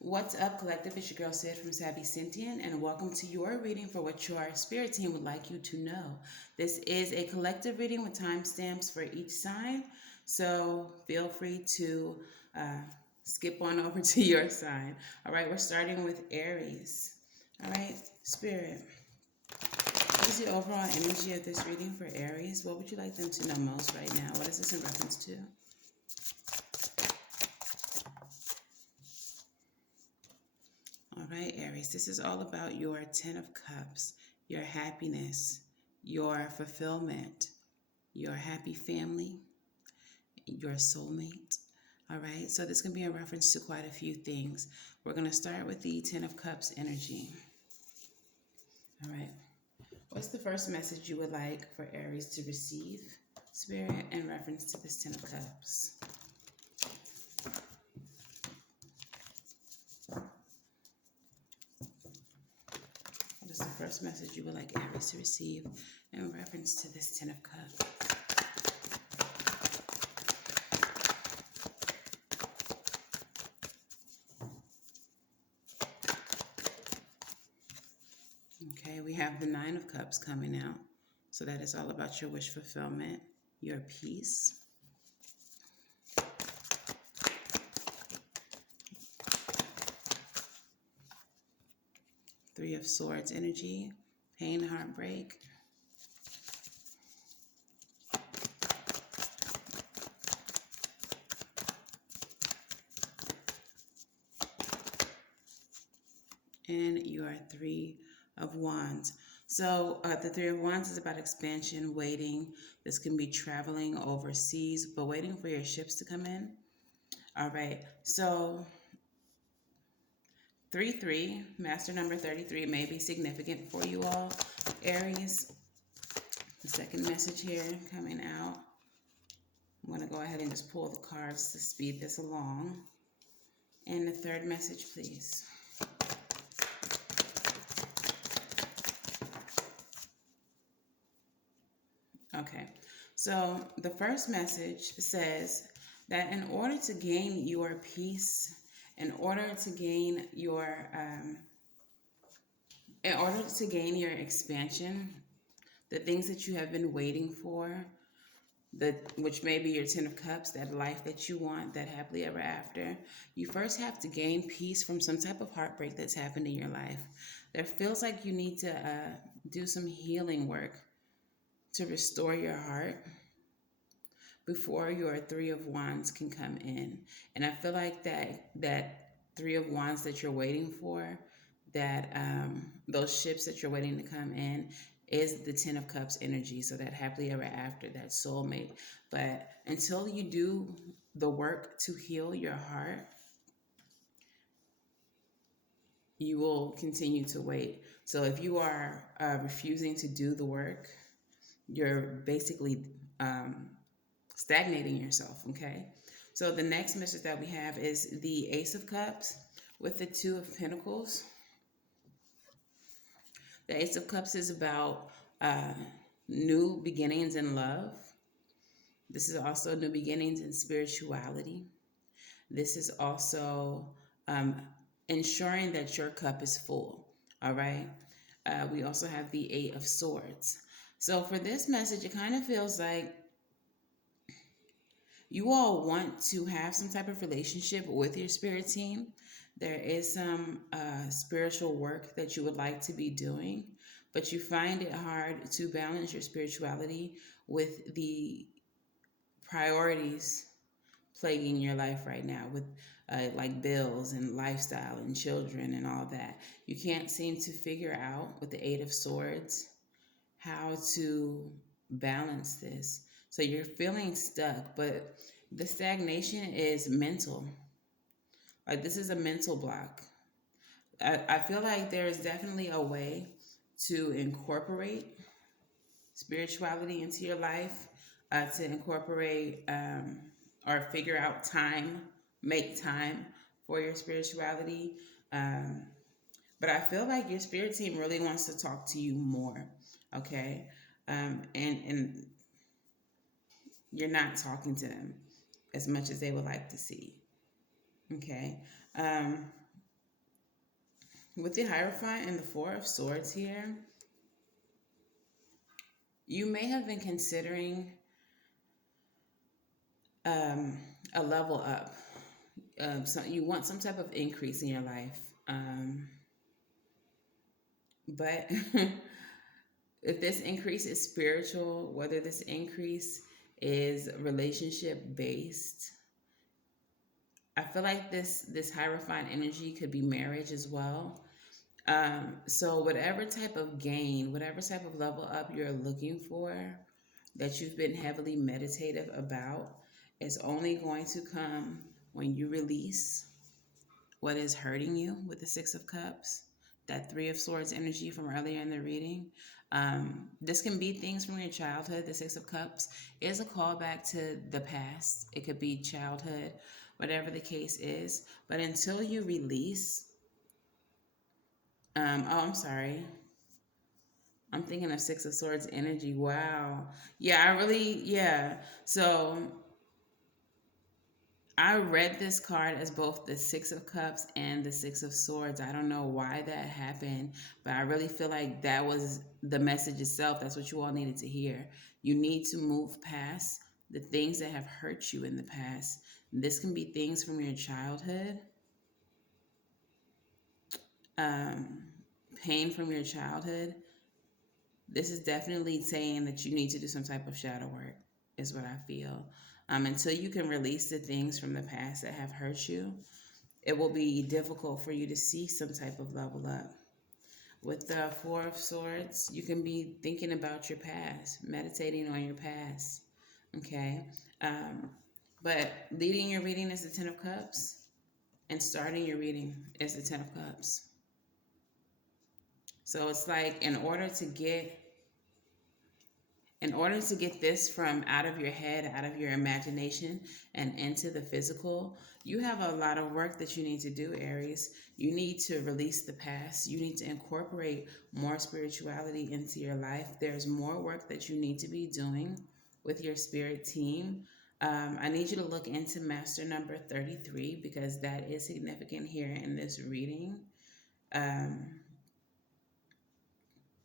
What's up, collective? It's your girl Sid from Savy, Sentient, and welcome to your reading for what your spirit team would like you to know. This is a collective reading with timestamps for each sign, so feel free to uh, skip on over to your sign. All right, we're starting with Aries. All right, Spirit, what is the overall energy of this reading for Aries? What would you like them to know most right now? What is this in reference to? All right, Aries, this is all about your 10 of Cups, your happiness, your fulfillment, your happy family, your soulmate. All right, so this can be a reference to quite a few things. We're going to start with the 10 of Cups energy. All right, what's the first message you would like for Aries to receive, Spirit, in reference to this 10 of Cups? What is the first message you would like Aries to receive in reference to this 10 of Cups? Okay, we have the Nine of Cups coming out. So that is all about your wish fulfillment, your peace. Three of Swords energy, pain, heartbreak. And your Three of Wands. So the Three of Wands is about expansion, waiting. This can be traveling overseas, but waiting for your ships to come in. All right, so 3-3, master number 33 may be significant for you all, Aries. The second message here coming out. I'm going to go ahead and just pull the cards to speed this along. And the third message, please. Okay, so the first message says that in order to gain your peace, in order to gain your expansion, the things that you have been waiting for, which may be your 10 of Cups, that life that you want, that happily ever after, you first have to gain peace from some type of heartbreak that's happened in your life. There feels like you need to do some healing work to restore your heart before your Three of Wands can come in. And I feel like that Three of Wands that you're waiting for, that those ships that you're waiting to come in, is the 10 of Cups energy. So that happily ever after, that soulmate. But until you do the work to heal your heart, you will continue to wait. So if you are refusing to do the work, you're basically stagnating yourself, okay? So the next message that we have is the Ace of Cups with the Two of Pentacles. The Ace of Cups is about new beginnings in love. This is also new beginnings in spirituality. This is also ensuring that your cup is full, all right? We also have the Eight of Swords. So for this message, it kind of feels like you all want to have some type of relationship with your spirit team. There is some spiritual work that you would like to be doing, but you find it hard to balance your spirituality with the priorities plaguing your life right now, with like bills and lifestyle and children and all that. You can't seem to figure out with the Eight of Swords how to balance this. So you're feeling stuck, but the stagnation is mental. Like, this is a mental block. I feel like there is definitely a way to incorporate spirituality into your life, to incorporate or figure out time, make time for your spirituality. Um, but I feel like your spirit team really wants to talk to you more, okay? And you're not talking to them as much as they would like to see. Okay. With the Hierophant and the Four of Swords here, you may have been considering um, a level up. So you want some type of increase in your life. But if this increase is spiritual, whether this increase is relationship based, I feel like this Hierophant energy could be marriage as well. So whatever type of gain, whatever type of level up you're looking for, that you've been heavily meditative about, is only going to come when you release what is hurting you with the Six of Cups, that Three of Swords energy from earlier in the reading. This can be things from your childhood. The Six of Cups is a callback to the past. It could be childhood, whatever the case is. But until you release, oh, I'm sorry. I'm thinking of Six of Swords energy. Wow. Yeah, I really, yeah. So I read this card as both the Six of Cups and the Six of Swords. I don't know why that happened, but I really feel like that was the message itself. That's what you all needed to hear. You need to move past the things that have hurt you in the past. This can be things from your childhood, um, pain from your childhood. This is definitely saying that you need to do some type of shadow work, is what I feel. Until you can release the things from the past that have hurt you, it will be difficult for you to see some type of level up. With the Four of Swords, you can be thinking about your past, meditating on your past. Okay. Um, but leading your reading is the Ten of Cups, and starting your reading is the Ten of Cups. So it's like in order to get this from out of your head, out of your imagination, and into the physical, you have a lot of work that you need to do, Aries. You need to release the past. You need to incorporate more spirituality into your life. There's more work that you need to be doing with your spirit team. I need you to look into master number 33 because that is significant here in this reading. Um,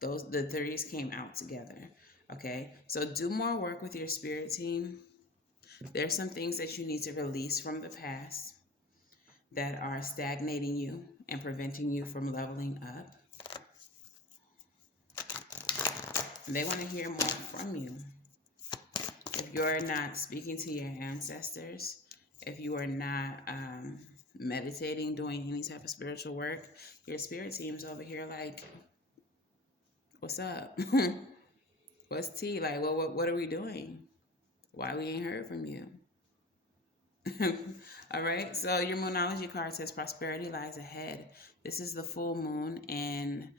the 30s came out together. Okay, so do more work with your spirit team. There's some things that you need to release from the past that are stagnating you and preventing you from leveling up. They want to hear more from you. If you're not speaking to your ancestors, if you are not meditating, doing any type of spiritual work, your spirit team's over here like, what's up? What's tea? Like, what are we doing? Why we ain't heard from you? All right. So your Moonology card says prosperity lies ahead. This is the full moon in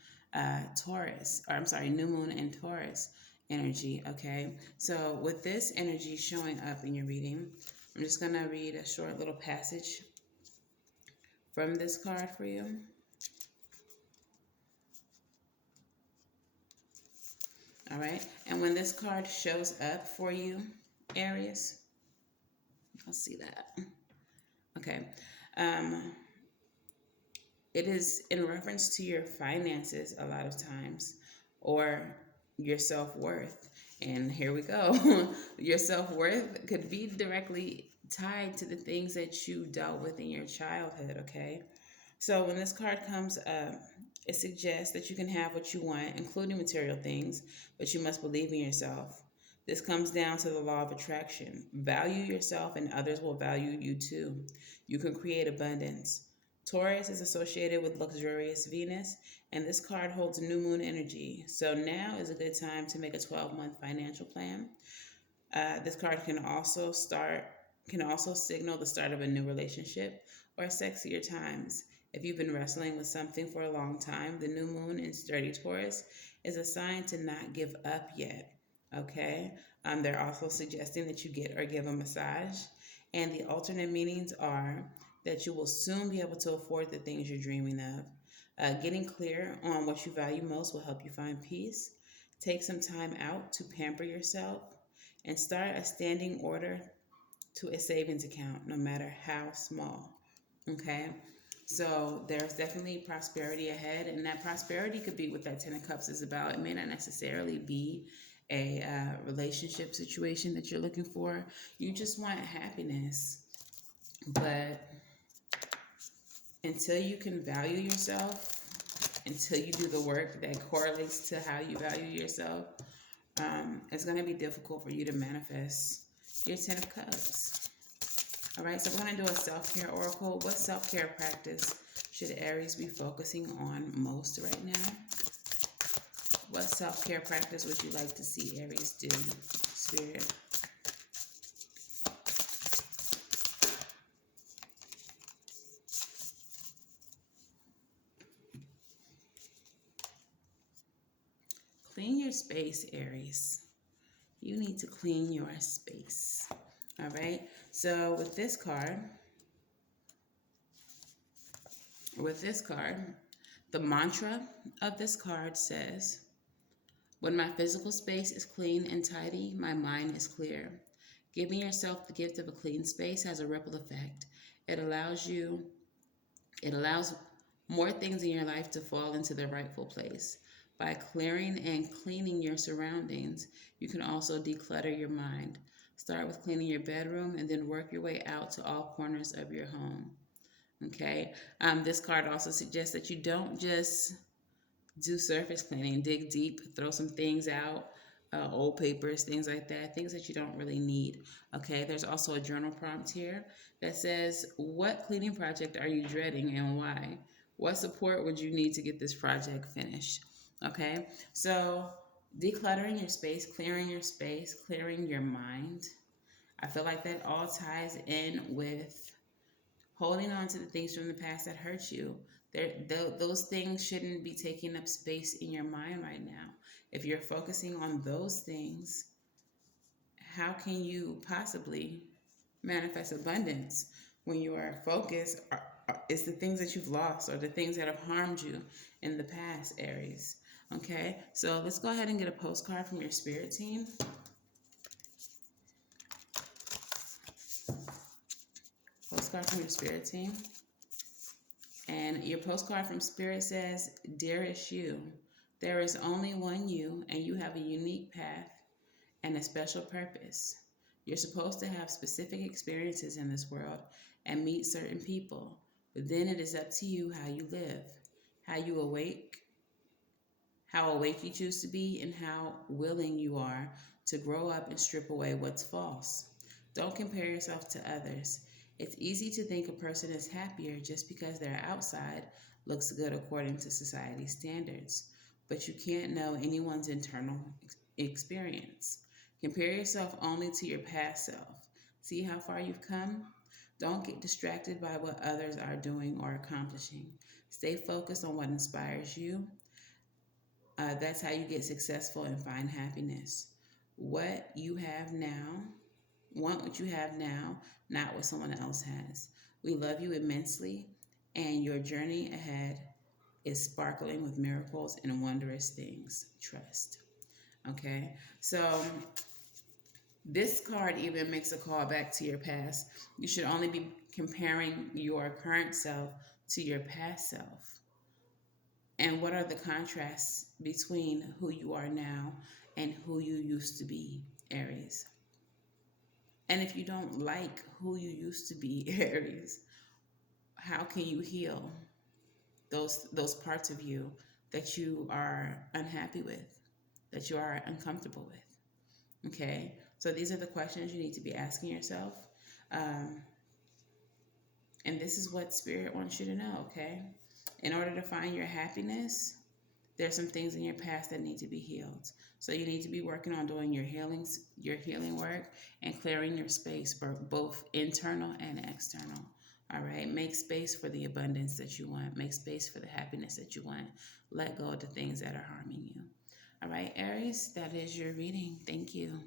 Taurus, or I'm sorry, new moon in Taurus energy. Okay. So with this energy showing up in your reading, I'm just going to read a short little passage from this card for you. All right. And when this card shows up for you, Aries, I'll see that. Okay. It is in reference to your finances a lot of times, or your self-worth. And here we go. Your self-worth could be directly tied to the things that you dealt with in your childhood, okay? So when this card comes up, it suggests that you can have what you want, including material things, but you must believe in yourself. This comes down to the law of attraction. Value yourself and others will value you too. You can create abundance. Taurus is associated with luxurious Venus, and this card holds new moon energy. So now is a good time to make a 12-month financial plan. This card can also signal the start of a new relationship or sexier times. If you've been wrestling with something for a long time, the new moon in sturdy Taurus is a sign to not give up yet. Okay? They're also suggesting that you get or give a massage. And the alternate meanings are that you will soon be able to afford the things you're dreaming of. Getting clear on what you value most will help you find peace. Take some time out to pamper yourself and start a standing order to a savings account, no matter how small. Okay? So there's definitely prosperity ahead, and that prosperity could be what that Ten of Cups is about. It may not necessarily be a relationship situation that you're looking for. You just want happiness. But until you can value yourself, until you do the work that correlates to how you value yourself, it's going to be difficult for you to manifest your Ten of Cups. All right, so we're going to do a self-care oracle. What self-care practice should Aries be focusing on most right now? What self-care practice would you like to see Aries do, Spirit? Clean your space, Aries. You need to clean your space. All right, so with this card, the mantra of this card says, when my physical space is clean and tidy, my mind is clear. Giving yourself the gift of a clean space has a ripple effect. It allows more things in your life to fall into their rightful place. By clearing and cleaning your surroundings, you can also declutter your mind. Start with cleaning your bedroom and then work your way out to all corners of your home. Okay. This card also suggests that you don't just do surface cleaning, dig deep, throw some things out, old papers, things like that, things that you don't really need. Okay, there's also a journal prompt here that says, what cleaning project are you dreading and why? What support would you need to get this project finished? Okay, so decluttering your space, clearing your mind. I feel like that all ties in with holding on to the things from the past that hurt you. Those things shouldn't be taking up space in your mind right now. If you're focusing on those things, how can you possibly manifest abundance when your focus is the things that you've lost or the things that have harmed you in the past, Aries? Okay, so let's go ahead and get a postcard from your spirit team. Postcard from your spirit team. And your postcard from Spirit says, dearest you, there is only one you, and you have a unique path and a special purpose. You're supposed to have specific experiences in this world and meet certain people, but then it is up to you how you live, how you awake, how awake you choose to be, and how willing you are to grow up and strip away what's false. Don't compare yourself to others. It's easy to think a person is happier just because their outside looks good according to society's standards, but you can't know anyone's internal experience. Compare yourself only to your past self. See how far you've come? Don't get distracted by what others are doing or accomplishing. Stay focused on what inspires you. That's how you get successful and find happiness. What you have now, want what you have now, not what someone else has. We love you immensely, and your journey ahead is sparkling with miracles and wondrous things. Trust. Okay, so this card even makes a call back to your past. You should only be comparing your current self to your past self. And what are the contrasts between who you are now and who you used to be, Aries? And if you don't like who you used to be, Aries, how can you heal those parts of you that you are unhappy with, that you are uncomfortable with? Okay, so these are the questions you need to be asking yourself. And this is what Spirit wants you to know, okay? In order to find your happiness, there's some things in your past that need to be healed. So you need to be working on doing your healing work and clearing your space for both internal and external. All right. Make space for the abundance that you want. Make space for the happiness that you want. Let go of the things that are harming you. All right, Aries, that is your reading. Thank you.